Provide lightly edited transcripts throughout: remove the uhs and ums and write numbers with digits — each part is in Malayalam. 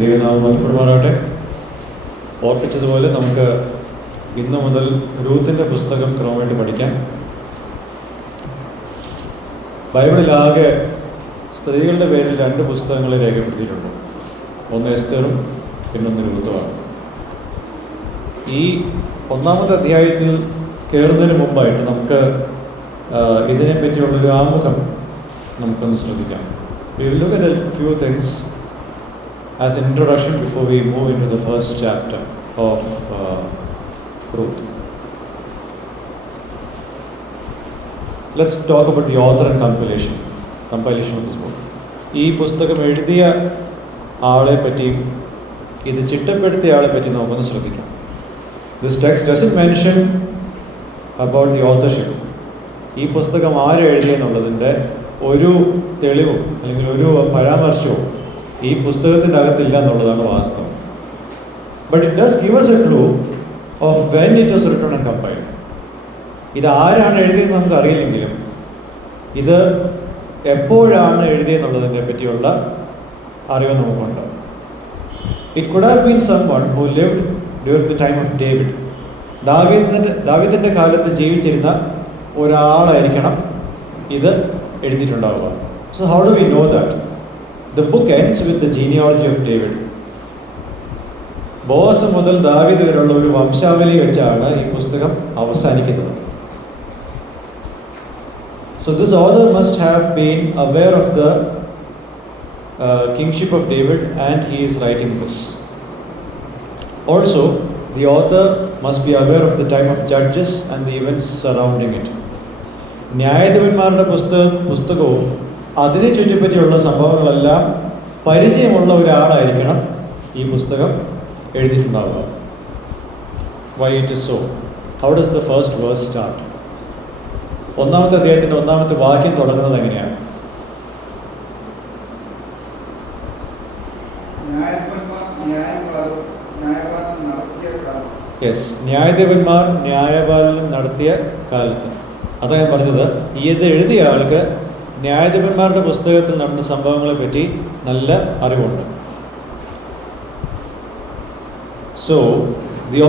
ദൈവനാമം മഹത്വപ്പെടുമാറാകട്ടെ. ഓർപ്പിച്ചതുപോലെ നമുക്ക് ഇന്നു മുതൽ രൂത്തിൻ്റെ പുസ്തകം ക്രമമായിട്ട് പഠിക്കാം. ബൈബിളിലാകെ സ്ത്രീകളുടെ പേരിൽ 2 പുസ്തകങ്ങൾ രേഖപ്പെടുത്തിയിട്ടുണ്ട്. ഒന്ന് എസ്തേറും പിന്നൊന്ന് രൂത്തുമാണ്. ഈ 1-ാമത്തെ അധ്യായത്തിൽ കയറുന്നതിന് മുമ്പായിട്ട് നമുക്ക് ഇതിനെപ്പറ്റിയുള്ളൊരു ആമുഖം നമുക്കൊന്ന് ശ്രദ്ധിക്കാം. We will look at a few things as an introduction before we move into the first chapter of Ruth. Let's talk about the author and compilation of this book. ഈ പുസ്തകം എഴുതിയ ആളെ പറ്റിയും ഇത് ചിട്ടപ്പെടുത്തിയ ആളെ പറ്റി നമുക്കൊന്ന് ശ്രദ്ധിക്കാം. This text doesn't mention about the authorship. ഈ പുസ്തകം ആര് എഴുതിയെന്നുള്ളതിൻ്റെ ഒരു തെളിവും അല്ലെങ്കിൽ ഒരു പരാമർശവും ഈ പുസ്തകത്തിൻ്റെ അകത്തില്ല എന്നുള്ളതാണ് വാസ്തവം. But it does give us a clue of when it was written and compiled. ഇത് ആരാണ് എഴുതിയെന്ന് നമുക്ക് അറിയില്ലെങ്കിലും ഇത് എപ്പോഴാണ് എഴുതിയെന്നുള്ളതിനെ പറ്റിയുള്ള അറിവ് നമുക്കുണ്ട്. It could have been someone who lived during the time of David. ദാവീദിൻ്റെ കാലത്ത് ജീവിച്ചിരുന്ന ഒരാളായിരിക്കണം ഇത് എഴുതിയിട്ടുണ്ടാവുക. So how do we know that? The book ends with the genealogy of David. ബോഅസ് മുതൽ ദാവീദ് വരെയുള്ള ഒരു വംശാവലി വെച്ചാണ് ഈ പുസ്തകം അവസാനിക്കുന്നത്. So this author must have been aware of the kingship of David and he is writing this. Also, the author must be aware of the time of Judges and the events surrounding it. ന്യായാധിപന്മാരുടെ പുസ്തകവും അതിനെ ചുറ്റിപ്പറ്റിയുള്ള സംഭവങ്ങളെല്ലാം പരിചയമുള്ള ഒരാളായിരിക്കണം ഈ പുസ്തകം എഴുതിയിട്ടുണ്ടാവുക. Why it is so? How does the first verse start? 1-ാമത്തെ അധ്യായത്തിൻ്റെ 1-ാമത്തെ വാക്യം തുടങ്ങുന്നത് എങ്ങനെയാണ്? യെസ്, ന്യായാധിപന്മാർ ന്യായപാലനം നടത്തിയ കാലത്ത്. അതാണ് ഞാൻ പറഞ്ഞത്, ഇത് എഴുതിയ ആൾക്ക് ന്യായാധിപന്മാരുടെ പുസ്തകത്തിൽ നടന്ന സംഭവങ്ങളെ പറ്റി നല്ല അറിവുണ്ട്. So, the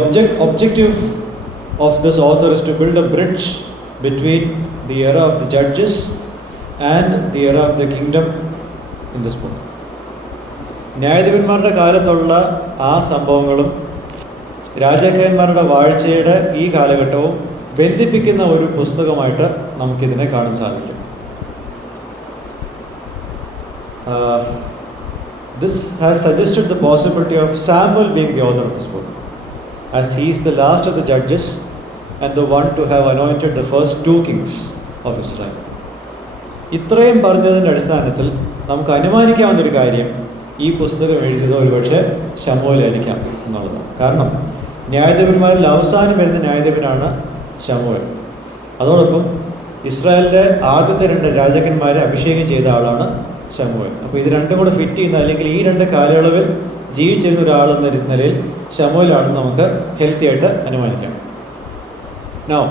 objective of this author is to build a bridge between the era of the judges and the era of the kingdom in this book. ന്യായാധിപന്മാരുടെ കാലത്തുള്ള ആ സംഭവങ്ങളും രാജാക്കന്മാരുടെ വാഴ്ചയുടെ ഈ കാലഘട്ടവും ബന്ധിപ്പിക്കുന്ന ഒരു പുസ്തകമായിട്ട് നമുക്കിതിനെ കാണാൻ സാധിക്കും. This has suggested the possibility of Samuel being the author of this book, as he is the last of the judges and the one to have anointed the first 2 kings of Israel. ഇത്രയും പറഞ്ഞതിൻ്റെ അടിസ്ഥാനത്തിൽ നമുക്ക് അനുമാനിക്കാവുന്നൊരു കാര്യം ഈ പുസ്തകം എഴുതിയത് ഒരുപക്ഷെ ശമൂവേലായിരിക്കാം എന്നുള്ളതാണ്. കാരണം ന്യായാധിപന്മാരിൽ അവസാനം വരുന്ന ന്യായാധിപനാണ് ശമൂവേൽ. അതോടൊപ്പം ഇസ്രായേലിലെ ആദ്യത്തെ 2 രാജാക്കന്മാരെ അഭിഷേകം ചെയ്ത ആളാണ് ശമൂവേൽ. അപ്പോൾ ഇത് രണ്ടും കൂടെ ഫിറ്റ് ചെയ്യുന്ന, അല്ലെങ്കിൽ ഈ 2 കാലയളവിൽ ജീവിച്ചിരുന്ന ഒരാളെന്ന നിലയിൽ ശമൂവേലാണെന്ന് നമുക്ക് ഹെൽത്തി ആയിട്ട് അനുമാനിക്കാം. Now,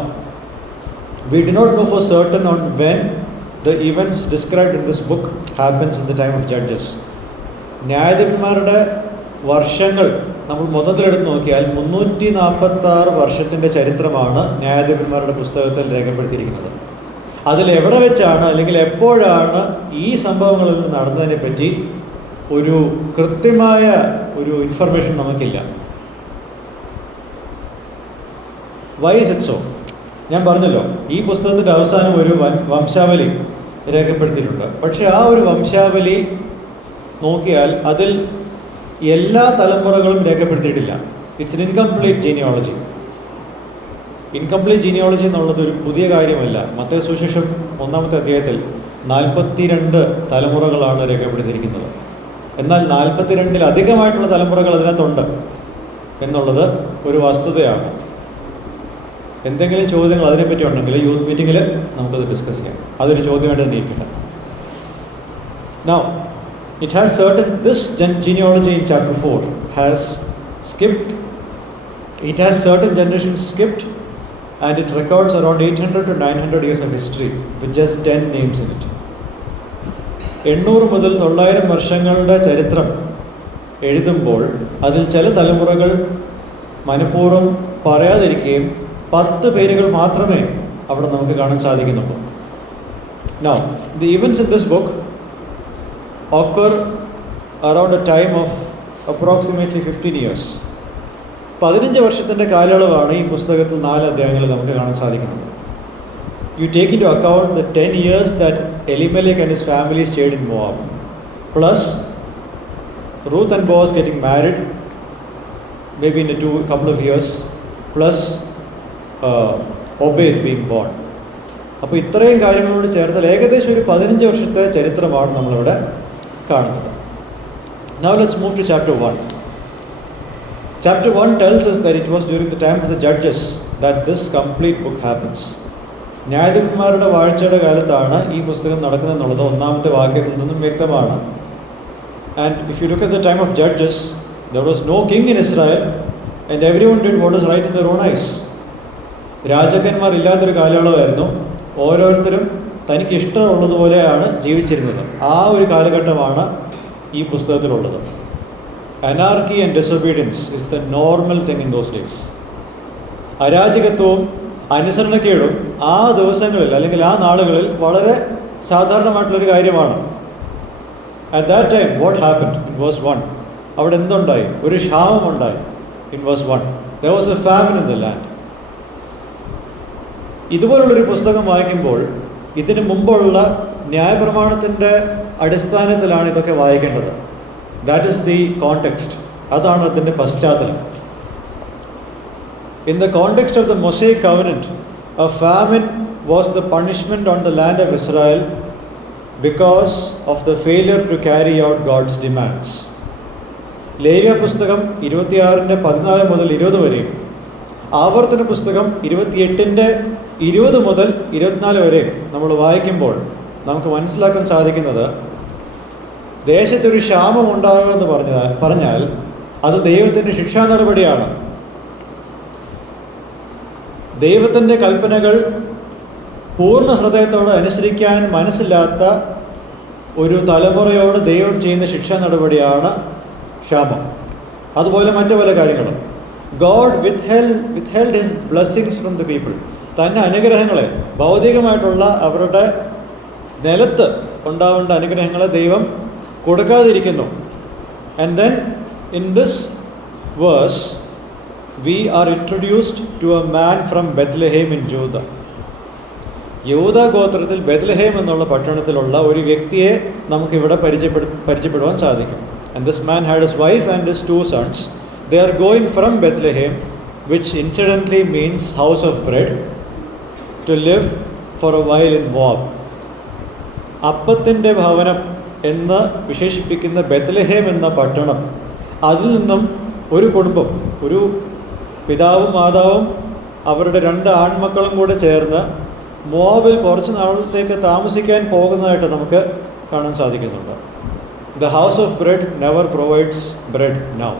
we do not know for certain on when the events described in this book happens in the time of Judges. ന്യായാധിപന്മാരുടെ വർഷങ്ങൾ നമ്മൾ മൊത്തത്തിലെടുത്ത് നോക്കിയാൽ 346 വർഷത്തിൻ്റെ ചരിത്രമാണ് ന്യായാധിപന്മാരുടെ പുസ്തകത്തിൽ രേഖപ്പെടുത്തിയിരിക്കുന്നത്. അതിലെവിടെ വെച്ചാണ് അല്ലെങ്കിൽ എപ്പോഴാണ് ഈ സംഭവങ്ങളിൽ നടന്നതിനെ പറ്റി ഒരു കൃത്യമായ ഒരു ഇൻഫർമേഷൻ നമുക്കില്ല. Why is it so? ഞാൻ പറഞ്ഞല്ലോ, ഈ പുസ്തകത്തിൻ്റെ അവസാനം ഒരു വംശാവലി രേഖപ്പെടുത്തിയിട്ടുണ്ട്. പക്ഷേ ആ ഒരു വംശാവലി നോക്കിയാൽ അതിൽ എല്ലാ തലമുറകളും രേഖപ്പെടുത്തിയിട്ടില്ല. It's an incomplete genealogy. Incomplete genealogy എന്നുള്ളത് ഒരു പുതിയ കാര്യമല്ല. മത്തായി സുവിശേഷം 1-ാമത്തെ അധ്യായത്തിൽ 42 തലമുറകളാണ് രേഖപ്പെടുത്തിയിരിക്കുന്നത്. എന്നാൽ 42-ലധികമായിട്ടുള്ള തലമുറകൾ അതിനകത്തുണ്ട് എന്നുള്ളത് ഒരു വസ്തുതയാണ്. എന്തെങ്കിലും ചോദ്യങ്ങൾ അതിനെപ്പറ്റി ഉണ്ടെങ്കിൽ യൂത്ത് മീറ്റിങ്ങിൽ നമുക്കത് ഡിസ്കസ് ചെയ്യാം. അതൊരു ചോദ്യമായിട്ട് തന്നെ ഇരിക്കട്ടെ. Now, it has certain, this genealogy in chapter 4 has skipped, it has certain generations skipped, and it records around 800 to 900 years of history with just 10 names in it. 800 മുതൽ 900 വർഷങ്ങളുടെ ചരിത്രം എഴുതുമ്പോൾ അതിൽ ചില തലമുറകൾ മനഃപൂർവ്വം പറയാതിരിക്കുകയും 10 പേരുകൾ മാത്രമേ അവിടെ നമുക്ക് കാണാൻ സാധിക്കുന്നുള്ളൂ. Now, the events in this book occur around a time of approximately 15 years. 15 വർഷത്തിൻ്റെ കാലയളവാണ് ഈ പുസ്തകത്തിൽ 4 അധ്യായങ്ങൾ നമുക്ക് കാണാൻ സാധിക്കുന്നത്. You take into account the 10 years that Elimelech and his family stayed in Moab, plus Ruth and Boaz getting married, maybe in a couple of years, plus Obed being born. അപ്പോൾ ഇത്രയും കാര്യങ്ങളോട് ചേർത്താൽ ഏകദേശം ഒരു 15 വർഷത്തെ ചരിത്രമാണ് നമ്മളിവിടെ കാണുന്നത്. Now let's move to chapter 1. Chapter 1 tells us that it was during the time of the judges that this complete book happens. ന്യായാധിപന്മാരുടെ വാഴ്ചയുടെ കാലത്താണ് ഈ പുസ്തകം നടക്കുന്നതെന്നുള്ളത് 1-ാമത്തെ വാക്യത്തിൽ നിന്നും വ്യക്തമാണ്. And if you look at the time of judges, there was no king in Israel and everyone did what is right in their own eyes. രാജാക്കന്മാർ ഇല്ലാത്തൊരു കാലയളവായിരുന്നു. ഓരോരുത്തരും തനിക്ക് ഇഷ്ടമുള്ളതുപോലെയാണ് ജീവിച്ചിരുന്നത്. ആ ഒരു കാലഘട്ടമാണ് ഈ പുസ്തകത്തിലുള്ളത്. Anarchy and disobedience is the normal thing in those days. അരാജകത്വവും അനുസരണക്കേടും ആ ദിവസങ്ങളിൽ അല്ലെങ്കിൽ ആ നാളുകളിൽ വളരെ സാധാരണമായിട്ടുള്ളൊരു കാര്യമാണ്. At that time, what happened? In verse 1, അവിടെ എന്തുണ്ടായി? ഒരു ക്ഷാമമുണ്ടായി. In verse 1, there was a famine in the land. ഇതുപോലുള്ളൊരു പുസ്തകം വായിക്കുമ്പോൾ ഇതിനു മുമ്പുള്ള ന്യായപ്രമാണത്തിൻ്റെ അടിസ്ഥാനത്തിലാണ് ഇതൊക്കെ വായിക്കേണ്ടത്. That is the context. അതാണ് അതിൻ്റെ പശ്ചാത്തലം. In the context of the Mosaic covenant, a famine was the punishment on the land of Israel because of the failure to carry out God's demands. ലേവ്യ പുസ്തകം 26-14 മുതൽ 20 വരെയും ആവർത്തന പുസ്തകം 28-20 മുതൽ 24 വരെയും നമ്മൾ വായിക്കുമ്പോൾ നമുക്ക് മനസ്സിലാക്കാൻ സാധിക്കുന്നത് ദേശത്തൊരു ക്ഷാമം ഉണ്ടാകുമെന്ന് പറഞ്ഞാൽ അത് ദൈവത്തിൻ്റെ ശിക്ഷാ നടപടിയാണ്. ദൈവത്തിൻ്റെ കൽപ്പനകൾ പൂർണ്ണ ഹൃദയത്തോടെ അനുസരിക്കാൻ മനസ്സില്ലാത്ത ഒരു തലമുറയോട് ദൈവം ചെയ്യുന്ന ശിക്ഷാ നടപടിയാണ് ക്ഷാമം. അതുപോലെ മറ്റു പല കാര്യങ്ങളും. God withheld his blessings from the people. തൻ്റെ അനുഗ്രഹങ്ങളെ, ഭൗതികമായിട്ടുള്ള അവരുടെ നിലത്ത് ഉണ്ടാവേണ്ട അനുഗ്രഹങ്ങളെ ദൈവം കൊടുക്കാതിരിക്കുന്നു. And then in this verse we are introduced to a man from Bethlehem in Judah. യൂദ ഗോത്രത്തിൽ ബെത്ലഹേം എന്നുള്ള പട്ടണത്തിലുള്ള ഒരു വ്യക്തിയെ നമുക്കിവിടെ പരിചയപ്പെടുവാൻ സാധിക്കും. And this man had his wife and his 2 sons. They are going from Bethlehem, which incidentally means house of bread, to live for a while in Moab. അപ്പത്തിൻ്റെ ഭവനം എന്ന് വിശേഷിപ്പിക്കുന്ന ബെത്ലഹേം എന്ന പട്ടണം, അതിൽ നിന്നും ഒരു കുടുംബം, ഒരു പിതാവും മാതാവും അവരുടെ 2 ആൺമക്കളും കൂടെ ചേർന്ന് മോവാബിൽ കുറച്ച് നാളത്തേക്ക് താമസിക്കാൻ പോകുന്നതായിട്ട് നമുക്ക് കാണാൻ സാധിക്കുന്നുണ്ട്. The house of bread never provides bread now.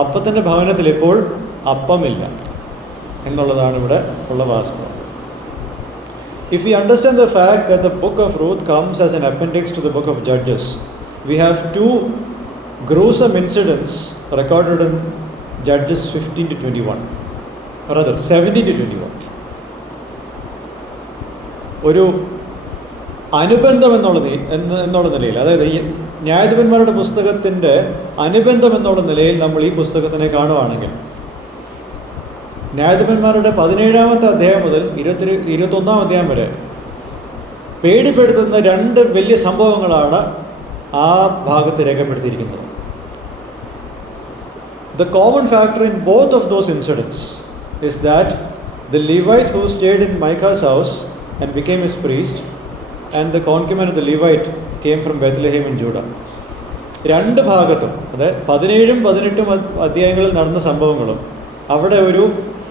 അപ്പത്തിൻ്റെ ഭവനത്തിൽ ഇപ്പോൾ അപ്പമില്ല എന്നുള്ളതാണ് ഇവിടെ ഉള്ള വാസ്തവം. If we understand the fact that the book of Ruth comes as an appendix to the book of Judges, we have 2 gruesome incidents recorded in Judges 15-21, or rather 17-21. ഒരു അനുബന്ധം എന്നുള്ള നിലയിൽ, അതായത് ഈ ന്യായാധിപന്മാരുടെ പുസ്തകത്തിൻ്റെ അനുബന്ധം എന്നുള്ള നിലയിൽ നമ്മൾ ഈ പുസ്തകത്തിനെ കാണുകയാണെങ്കിൽ ന്യായാധിപന്മാരുടെ 17-ാമത്തെ അധ്യായം മുതൽ 21-ാം അധ്യായം വരെ പേടിപ്പെടുത്തുന്ന 2 വലിയ സംഭവങ്ങളാണ് ആ ഭാഗത്ത് രേഖപ്പെടുത്തിയിരിക്കുന്നത്. The common factor in both of those incidents is that the Levite who stayed in Micah's house and became his priest and the concubine of the Levite came from Bethlehem in Judah. 2 ഭാഗത്തും, അതായത് 17-18 അധ്യായങ്ങളിൽ നടന്ന സംഭവങ്ങളും അവിടെ ഒരു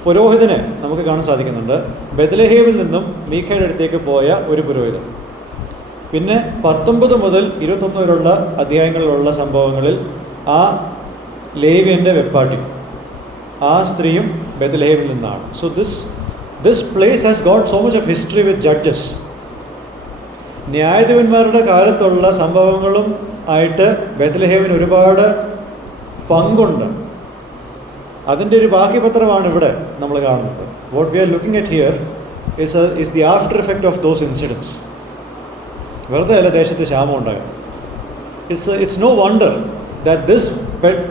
പുരോഹിതനെ നമുക്ക് കാണാൻ സാധിക്കുന്നുണ്ട്. ബെത്ലഹേമിൽ നിന്നും മീഖയുടെ അടുത്തേക്ക് പോയ ഒരു പുരോഹിതൻ. പിന്നെ 19 മുതൽ 21 വരെയുള്ള അധ്യായങ്ങളിലുള്ള സംഭവങ്ങളിൽ ആ ലേവ്യൻ്റെ വെപ്പാട്ടി, ആ സ്ത്രീയും ബെത്ലഹേമിൽ നിന്നാണ്. So this place has got so much of history with judges. ന്യായാധിപന്മാരുടെ കാലത്തുള്ള സംഭവങ്ങളും ആയിട്ട് ബേത്ലഹേമിന് ഒരുപാട് പങ്കുണ്ട്. അതിൻ്റെ ഒരു ബാക്കി പത്രമാണ് ഇവിടെ നമ്മൾ കാണുന്നത്. What we are looking at here is the after effect of those incidents. വെറുതെ അല്ല ദേശത്ത് ക്ഷാമം ഉണ്ടായത്. It's no wonder that this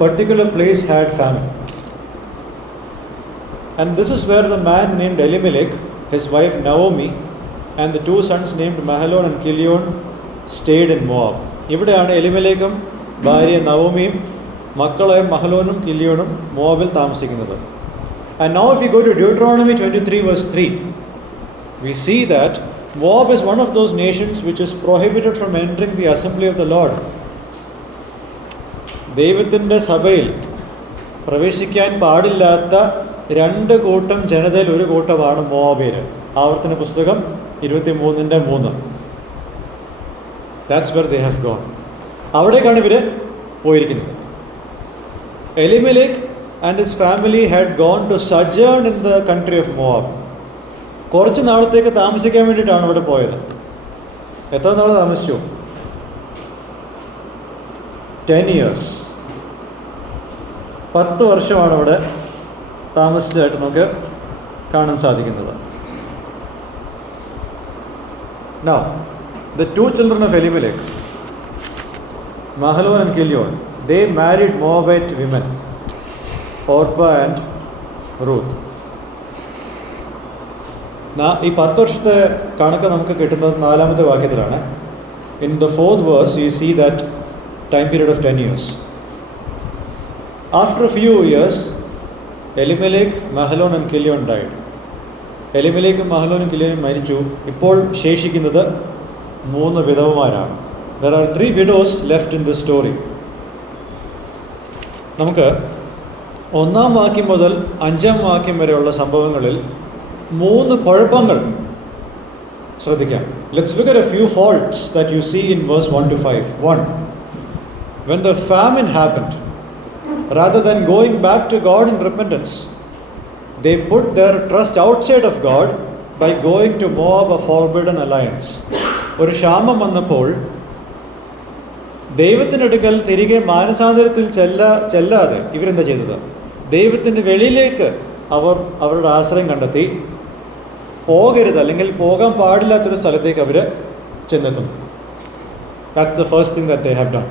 particular place had famine. And this is where the man named Elimelech, his wife Naomi, and the two sons named Mahlon and Chilion stayed in Moab. ഇവിടെയാണ് എലിമലേക്കും ഭാര്യ നവോമിയും മക്കളായ മഹലോനും കിലിയോണും മോവാബിൽ താമസിക്കുന്നത്. And now if we go to Deuteronomy 23 verse 3, we see that Moab is one of those nations which is prohibited from entering the assembly of the Lord. ദൈവത്തിൻ്റെ സഭയിൽ പ്രവേശിക്കാൻ പാടില്ലാത്ത രണ്ട് കൂട്ടം ജനതയിൽ ഒരു കൂട്ടമാണ് മോവാബിയർ. ആവർത്തന പുസ്തകം 23:3. That's where they have gone. അവിടേക്കാണ് ഇവർ പോയിരിക്കുന്നത്. Elimelech and his family had gone to sojourn in the country of Moab. കുറച്ച് നാളത്തേക്ക് താമസിക്കാൻ വേണ്ടിയിട്ടാണ് ഇവിടെ പോയത്. എത്ര നാൾ താമസിച്ചു? 10 years. 10 വർഷമാണ് ഇവിടെ താമസിച്ചതായിട്ട് നമുക്ക് കാണാൻ സാധിക്കുന്നത്. Now, the two children of Elimelech, Mahlon and Chilion, they married Moabite women, Orpah and Ruth. ഈ 10 വർഷത്തെ കണക്ക് നമുക്ക് കിട്ടുന്നത് 4ാമത്തെ വാക്യത്തിലാണ്. In the 4th verse, you see that time period of 10 years. After a few years, Elimelech, Mahlon and Chilion died. എലിമലേക്കും മഹലോനും കിലിയോനും മരിച്ചു. ഇപ്പോൾ ശേഷിക്കുന്നത് 3 വിധവമാരാണ്. There are 3 widows left in this story. നമുക്ക് 1-ാം വാക്യം മുതൽ 5-ാം വാക്യം വരെയുള്ള സംഭവങ്ങളിൽ 3 കുഴപ്പങ്ങൾ ശ്രദ്ധിക്കാം. Let's look at a few faults that you see in verse 1 to 5. 1. When the famine happened, rather than going back to God in repentance, they put their trust outside of God by going to Moab, a forbidden alliance. ഒരു ക്ഷാമം വന്നപ്പോൾ ദൈവത്തിനടുക്കൽ തിരികെ മാനസാന്തരത്തിൽ ചെല്ലാതെ ഇവരെന്താ ചെയ്തത്? ദൈവത്തിൻ്റെ വെളിയിലേക്ക് അവരുടെ ആശ്രയം കണ്ടെത്തി പോകരുത്, അല്ലെങ്കിൽ പോകാൻ പാടില്ലാത്തൊരു സ്ഥലത്തേക്ക് അവർ ചെന്നെത്തുന്നു. That's the first thing that they have done.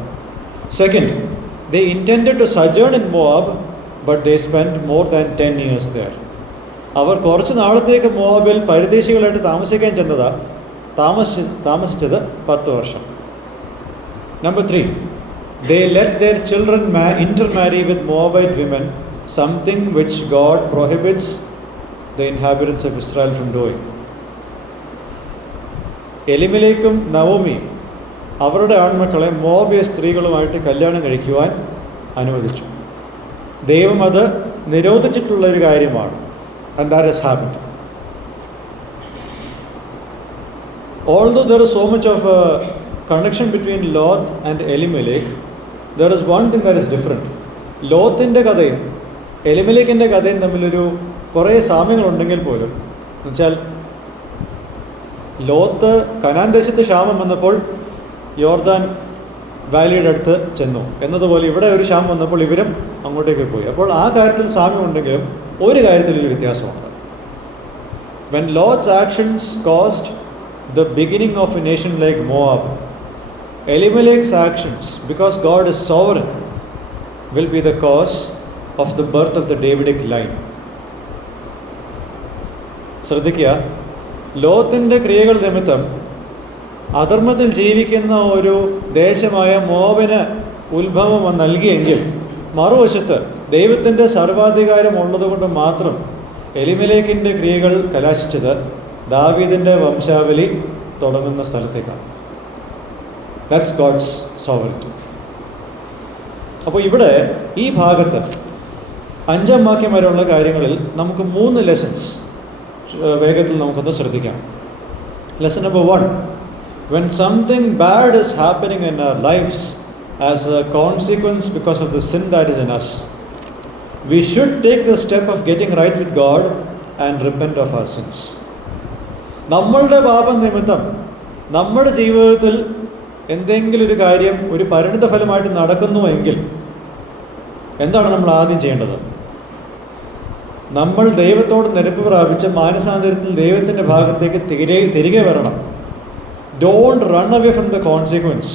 Second, they intended to sojourn in Moab, but they spent more than 10 years there. അവർ കുറച്ച് നാളത്തേക്ക് മോവാബിൽ പരദേശികളായിട്ട് താമസിക്കാൻ താമസിച്ചത് 10 വർഷം. Number 3, they let their children intermarry with Moabite women, something which God prohibits the inhabitants of Israel from doing. എലിമലേക്കും നവോമിയും അവരുടെ ആൺമക്കളെ മോവാബിയ സ്ത്രീകളുമായിട്ട് കല്യാണം കഴിക്കുവാൻ അനുവദിച്ചു. ദൈവം അത് നിരോധിച്ചിട്ടുള്ള ഒരു കാര്യമാണ്. And that has happened. Although there is so much of a connection between Lot and Elimelech, there is one thing that is different. ലോത്തിൻ്റെ കഥയും എലിമലേക്കിൻ്റെ കഥയും തമ്മിലൊരു കുറേ സാമ്യങ്ങളുണ്ടെങ്കിൽ പോലും, എന്നുവെച്ചാൽ ലോത്ത് കനാൻ ദേശത്ത് ക്ഷാമം വന്നപ്പോൾ യോർദാൻ വാലിയുടെ അടുത്ത് ചെന്നു എന്നതുപോലെ ഇവിടെ ഒരു ക്ഷാമം വന്നപ്പോൾ ഇവരും അങ്ങോട്ടേക്ക് പോയി. അപ്പോൾ ആ കാര്യത്തിൽ സാമ്യമുണ്ടെങ്കിലും ഒരു കാര്യത്തിലൊരു വ്യത്യാസമുണ്ട്. When Lot's actions caused the beginning of a nation like Moab, Elimelech's actions, because God is sovereign, will be the cause of the birth of the Davidic line. ശ്രദ്ധിക്കുക, ലോത്തിൻ്റെ ക്രിയകൾ നിമിത്തം അധർമ്മത്തിൽ ജീവിക്കുന്ന ഒരു ദേശമായ മോബിന് ഉത്ഭവം നൽകിയെങ്കിൽ, മറുവശത്ത് ദൈവത്തിൻ്റെ സർവാധികാരം ഉള്ളതുകൊണ്ട് മാത്രം എലിമലേക്കിൻ്റെ ക്രിയകൾ കലാശിച്ചത് ദാവീദിൻ്റെ വംശാവലി തുടങ്ങുന്ന സ്ഥലത്തേക്കാണ്. That's God's sovereignty. അപ്പോൾ ഇവിടെ ഈ ഭാഗത്ത് 5-ാം വാക്യം വരെയുള്ള കാര്യങ്ങളിൽ നമുക്ക് 3 ലെസൺസ് വേഗത്തിൽ നമുക്കൊന്ന് ശ്രദ്ധിക്കാം. Lesson number 1, when something bad is happening in our lives as a consequence because of the sin that is in us, we should take the step of getting right with God and repent of our sins. നമ്മളുടെ പാപം നിമിത്തം നമ്മുടെ ജീവിതത്തിൽ എന്തെങ്കിലും ഒരു കാര്യം ഒരു പരിണിത ഫലമായിട്ട് നടക്കുന്നുവെങ്കിൽ എന്താണ് നമ്മൾ ആദ്യം ചെയ്യേണ്ടത്? നമ്മൾ ദൈവത്തോട് നിരപ്പ് പ്രാപിച്ച മാനസാന്തരത്തിൽ ദൈവത്തിൻ്റെ ഭാഗത്തേക്ക് തിരികെ വരണം. Don't run away from the consequence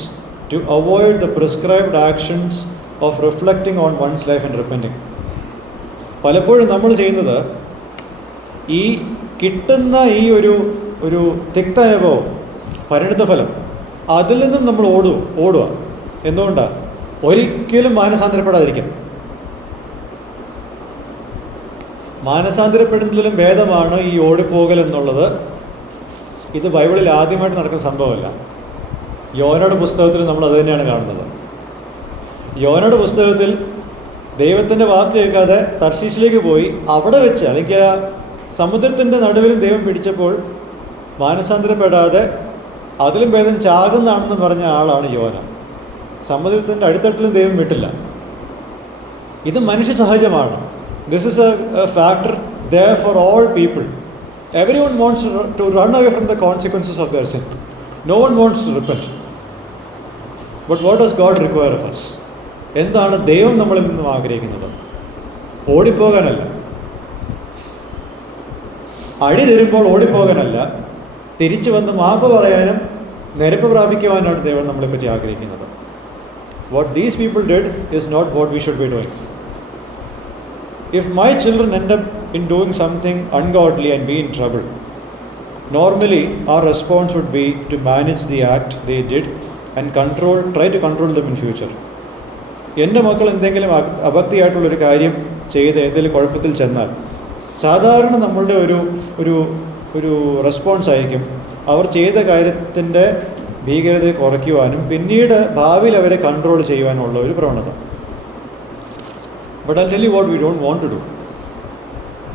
to avoid the prescribed actions of reflecting on one's life and repenting. പലപ്പോഴും നമ്മൾ ചെയ്യുന്നത് ഈ കിട്ടുന്ന ഈ ഒരു തിക്താനുഭവം, പരിണിത ഫലം, അതിൽ നിന്നും നമ്മൾ ഓടുക. എന്തുകൊണ്ടാണ്? ഒരിക്കലും മാനസാന്തരപ്പെടാതിരിക്കും. മാനസാന്തരപ്പെടുന്നതിലും ഭേദമാണ് ഈ ഓടിപ്പോകൽ എന്നുള്ളത്. ഇത് ബൈബിളിൽ ആദ്യമായിട്ട് നടക്കുന്ന സംഭവമല്ല. യോനയുടെ പുസ്തകത്തിൽ നമ്മൾ അത് തന്നെയാണ് കാണുന്നത്. യോനയുടെ പുസ്തകത്തിൽ ദൈവത്തിൻ്റെ വാക്ക് കേൾക്കാതെ തർശീശിലേക്ക് പോയി അവിടെ വെച്ച്, അല്ലെങ്കിൽ ആ സമുദ്രത്തിൻ്റെ നടുവിലും ദൈവം പിടിച്ചപ്പോൾ മാനസാന്തരപ്പെടാതെ അതിലും ഭേദം ചാകുന്നതാണെന്ന് പറഞ്ഞ ആളാണ് യോന. സമുദ്രത്തിൻ്റെ അടിത്തട്ടിലും ദൈവം വിട്ടില്ല. ഇത് മനുഷ്യ സഹജമാണ്. This is a factor there for all people. Everyone wants to run away from the consequences of their sin. No one wants to repent. But what does God require of us? എന്താണ് ദൈവം നമ്മളിൽ നിന്നും ആഗ്രഹിക്കുന്നത്? ഓടിപ്പോകാനല്ല, അടി തരുമ്പോൾ ഓടിപ്പോകാനല്ല, തിരിച്ചു വന്ന് മാപ്പ് പറയാനും നിരപ്പ് പ്രാപിക്കുവാനാണ് ദൈവം നമ്മളെപ്പറ്റി ആഗ്രഹിക്കുന്നത്. What these people did is not what we should be doing. If my children end up in doing something ungodly and be in trouble, normally our response would be to manage the act they did and try to control them in future. എൻ്റെ മക്കൾ എന്തെങ്കിലും അഭക്തിയായിട്ടുള്ളൊരു കാര്യം ചെയ്ത് എന്തെങ്കിലും കുഴപ്പത്തിൽ ചെന്നാൽ സാധാരണ നമ്മളുടെ ഒരു റെസ്പോൺസ് ആയിരിക്കും അവർ ചെയ്ത കാര്യത്തിൻ്റെ ഭീകരതയെ കുറയ്ക്കുവാനും പിന്നീട് ഭാവിയിൽ അവരെ കൺട്രോൾ ചെയ്യുവാനുള്ള ഒരു പ്രവണത. But I'll tell you what we don't want to do.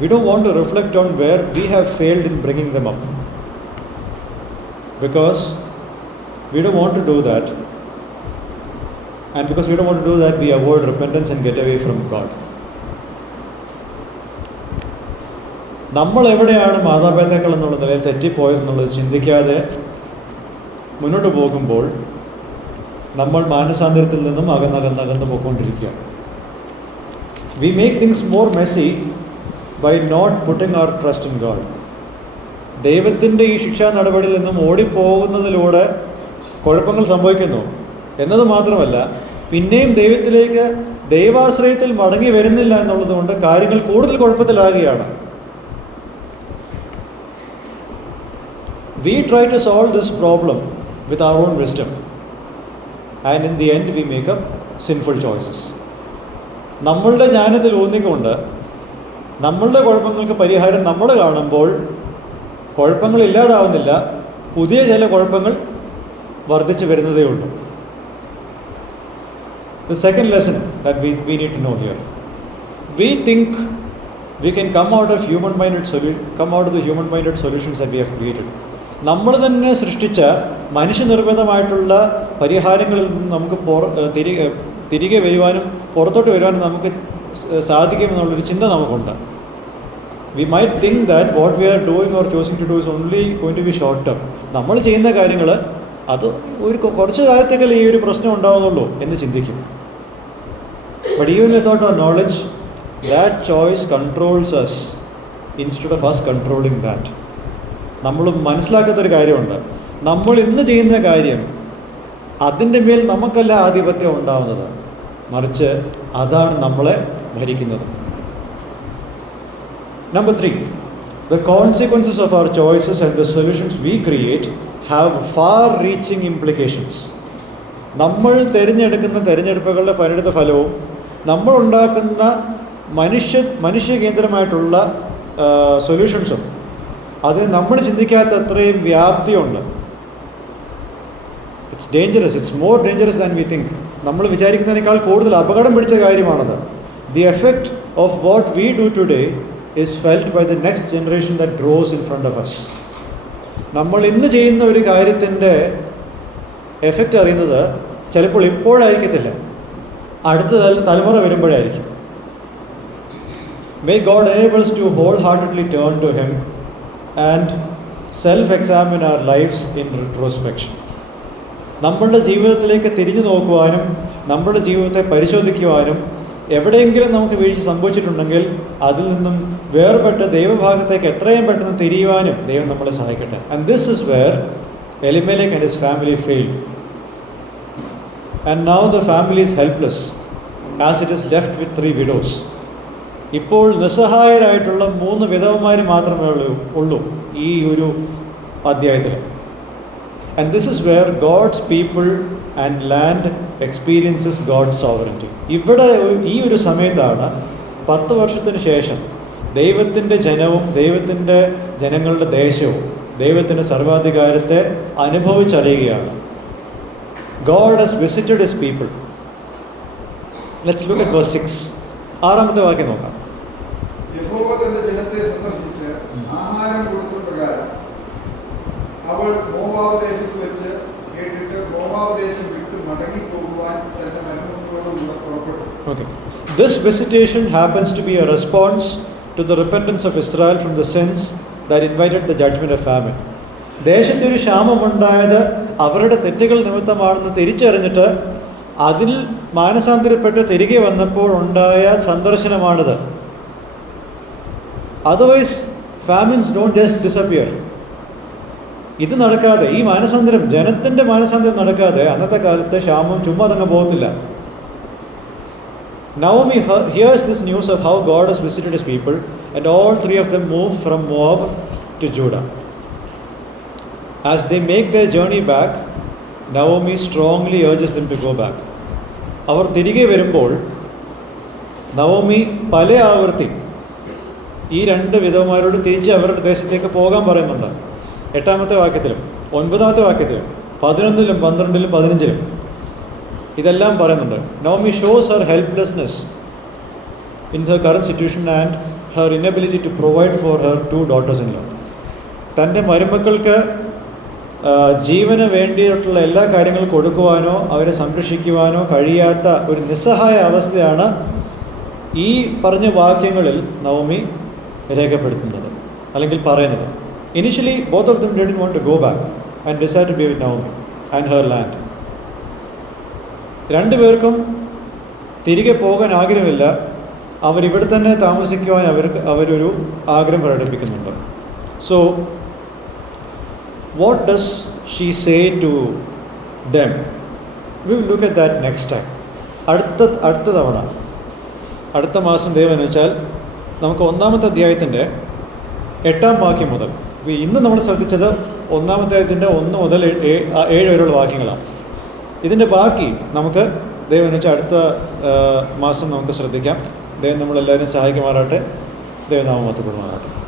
We don't want to reflect on where we have failed in bringing them up. Because we don't want to do that. And because we don't want to do that, we avoid repentance and get away from God. നമ്മൾ എവിടെയാണ് മാതാപിതാക്കൾ എന്നുള്ള നിലയിൽ തെറ്റിപ്പോയതെന്നുള്ളത് ചിന്തിക്കാതെ മുന്നോട്ട് പോകുമ്പോൾ നമ്മൾ മാനസാന്തരത്തിൽ നിന്നും അകന്നകന്ന് പോയിക്കൊണ്ടിരിക്കുകയാണ്. We make things more messy by not putting our trust in God. ദൈവത്തിൻ്റെ ഈ ശിക്ഷാ നടപടിയിൽ നിന്നും ഓടിപ്പോകുന്നതിലൂടെ കുഴപ്പങ്ങൾ സംഭവിക്കുന്നു എന്നത് മാത്രമല്ല, പിന്നെയും ദൈവത്തിലേക്ക് ദൈവാശ്രയത്തിൽ മടങ്ങി വരുന്നില്ല എന്നുള്ളത് കൊണ്ട് കാര്യങ്ങൾ കൂടുതൽ കുഴപ്പത്തിലാകുകയാണ്. We try to solve this problem with our own wisdom, and in the end we make up sinful choices. നമ്മളുടെ ജ്ഞാനത്തിൽ ഊന്നിക്കൊണ്ട് നമ്മളുടെ കുഴപ്പങ്ങൾക്ക് പരിഹാരം നമ്മൾ കാണുമ്പോൾ കുഴപ്പങ്ങൾ ഇല്ലാതാവുന്നില്ല, പുതിയ ചില കുഴപ്പങ്ങൾ വർദ്ധിച്ചു വരുന്നതേ ഉള്ളൂ. The second lesson that we need to know here, we think we can come out of the human-minded solutions that we have created. നമ്മൾ തന്നെ സൃഷ്ടിച്ച മനുഷ്യനിർമ്മിതമായിട്ടുള്ള പരിഹാരങ്ങളിൽ നിന്ന് നമുക്ക് തിരികെ വരുവാനും പുറത്തോട്ട് വരുവാനും നമുക്ക് സാധിക്കുമെന്നുള്ളൊരു ചിന്ത നമുക്കുണ്ട്. We might think that what we are doing or choosing to do is only going to be short term. നമ്മൾ ചെയ്യുന്ന കാര്യങ്ങൾ അത് കുറച്ച് കാലത്തേക്കല്ലേ ഈ ഒരു പ്രശ്നം ഉണ്ടാവുന്നുള്ളൂ എന്ന് ചിന്തിക്കും. But even without our knowledge, that choice controls us instead of us controlling that. നമ്മൾ മനസ്സിലാക്കാത്തൊരു കാര്യമുണ്ട്. നമ്മൾ ഇന്ന് ചെയ്യുന്ന കാര്യം അതിൻ്റെ മേൽ നമുക്കല്ല ആധിപത്യം ഉണ്ടാവുന്നത്, മറിച്ച് അതാണ് നമ്മളെ ഭരിക്കുന്നത്. Number 3, the consequences of our choices and the solutions we create have far-reaching implications. നമ്മൾ തിരഞ്ഞെടുക്കുന്ന തിരഞ്ഞെടുപ്പുകളുടെ പരിണിത ഫലവും നമ്മൾ ഉണ്ടാക്കുന്ന മനുഷ്യകേന്ദ്രമായിട്ടുള്ള സൊല്യൂഷൻസും അതിന് നമ്മൾ ചിന്തിക്കാത്ത അത്രയും വ്യാപ്തിയുണ്ട്. It's dangerous, it's more dangerous than we think. നമ്മൾ വിചാരിക്കുന്നതിനേക്കാൾ കൂടുതൽ അപകടം പിടിച്ച കാര്യമാണത്. The effect of what we do today is felt by the next generation that grows in front of us. നമ്മൾ ഇന്ന് ചെയ്യുന്ന ഒരു കാര്യത്തിൻ്റെ എഫക്റ്റ് അറിയുന്നത് ചിലപ്പോൾ ഇപ്പോഴായിരിക്കത്തില്ല, അടുത്ത തലമുറ വരുമ്പോഴായിരിക്കും. May God enable us to wholeheartedly turn to Him and self-examine our lives in retrospection. നമ്മളുടെ ജീവിതത്തിലേക്ക് തിരിഞ്ഞു നോക്കുവാനും നമ്മുടെ ജീവിതത്തെ പരിശോധിക്കുവാനും എവിടെയെങ്കിലും നമുക്ക് വീഴ്ച സംഭവിച്ചിട്ടുണ്ടെങ്കിൽ അതിൽ നിന്നും വേർപെട്ട് ദൈവഭാഗത്തേക്ക് എത്രയും പെട്ടെന്ന് തിരിയുവാനും ദൈവം നമ്മളെ സഹായിക്കട്ടെ. And this is where Elimelech and his family failed. And now the family is helpless as it is left with 3 widows. ഇപ്പോൾ നിസ്സഹായരായിട്ടുള്ള 3 വിധവമാർ മാത്രമേ ഉള്ളൂ ഈ ഒരു അധ്യായത്തിൽ. And this is where God's people and land experiences God's sovereignty. ഇവിടെ ഈ ഒരു സമയത്താണ് 10 വർഷത്തിന് ശേഷം ദൈവത്തിൻ്റെ ജനവും ദൈവത്തിൻ്റെ ജനങ്ങളുടെ ദേശവും ദൈവത്തിൻ്റെ സർവാധികാരത്തെ അനുഭവിച്ചറിയുകയാണ്. God has visited his people. Let's look at verse 6. 6-ാമത്തെ വാക്യം നോക്കാം. യഹോവ തന്റെ ജനത്തെ സന്ദർശിച്ച് ആഹാരം കൊടുത്ത പ്രകാരം അവൾ മോവാബ് ദേശത്ത് വെച്ച് കേട്ടിട്ട് മോവാബ് ദേശം വിട്ട് മടങ്ങിപ്പോകുവാൻ തന്റെ മരുമക്കളോടുകൂടെ പുറപ്പെട്ടു. Okay. This visitation happens to be a response to the repentance of Israel from the sins that invited the judgment of famine. ദേശത്തൊരു ക്ഷാമമുണ്ടായത് അവരുടെ തെറ്റുകൾ നിമിത്തമാണെന്ന് തിരിച്ചറിഞ്ഞിട്ട് അതിൽ മാനസാന്തരപ്പെട്ട് തിരികെ വന്നപ്പോൾ ഉണ്ടായ സന്ദർശനമാണിത്. Otherwise famines don't just disappear. ഇത് നടക്കാതെ, ഈ മാനസാന്തരം, ജനത്തിൻ്റെ മാനസാന്തരം നടക്കാതെ അന്നത്തെ കാലത്ത് ക്ഷാമം ചുമ്മാ അതങ്ങ് പോകത്തില്ല. Naomi hears this news of how God has visited his people, and all 3 of them move from Moab to Judah. As they make their journey back, Naomi strongly urges them to go back. അവർ തിരികെ വരുമ്പോൾ നവോമി പല ആവർത്തി ഈ 2 വിധവമാരോട് തിരിച്ച് അവരുടെ ദേശത്തേക്ക് പോകാൻ പറയുന്നുണ്ട്. 8-ാമത്തെ വാക്യത്തിലും 9-ാമത്തെ വാക്യത്തിലും 11-ലും 12-ലും 15-ലും ഇതെല്ലാം പറയുന്നുണ്ട്. Naomi shows her helplessness in her current situation and her inability to provide for her 2 daughters-in-law. തൻ്റെ മരുമക്കൾക്ക് ജീവന് വേണ്ടിയിട്ടുള്ള എല്ലാ കാര്യങ്ങളും കൊടുക്കുവാനോ അവരെ സംരക്ഷിക്കുവാനോ കഴിയാത്ത ഒരു നിസ്സഹായ അവസ്ഥയാണ് ഈ പറഞ്ഞ വാക്യങ്ങളിൽ നവോമി രേഖപ്പെടുത്തുന്നത് അല്ലെങ്കിൽ പറയുന്നത്. Initially, both of them didn't want to go back and decided to be with Naomi and her land. 2 പേർക്കും തിരികെ പോകാൻ ആഗ്രഹമില്ല. അവരിവിടെ തന്നെ താമസിക്കുവാൻ അവരൊരു ആഗ്രഹം പ്രകടിപ്പിക്കുന്നുണ്ട്. So what does she say to them? We will look at that next time. അടുത്ത തവണ, അടുത്ത മാസം ദൈവം എന്ന് വെച്ചാൽ നമുക്ക് 1-ാമത്തെ അധ്യായത്തിൻ്റെ 8-ാം വാക്യം മുതൽ, ഇന്ന് നമ്മൾ ശ്രദ്ധിച്ചത് 1-ാമത്തെ അധ്യായത്തിൻ്റെ 1 മുതൽ 7 വരെയുള്ള വാക്യങ്ങളാണ്. ഇതിൻ്റെ ബാക്കി നമുക്ക് ദൈവം എന്ന് വെച്ചാൽ അടുത്ത മാസം നമുക്ക് ശ്രദ്ധിക്കാം. ദൈവം നമ്മളെല്ലാവരും സഹായിക്കുമാറാട്ടെ. ദൈവനാമം മഹത്വപ്പെടുമാറാട്ടെ.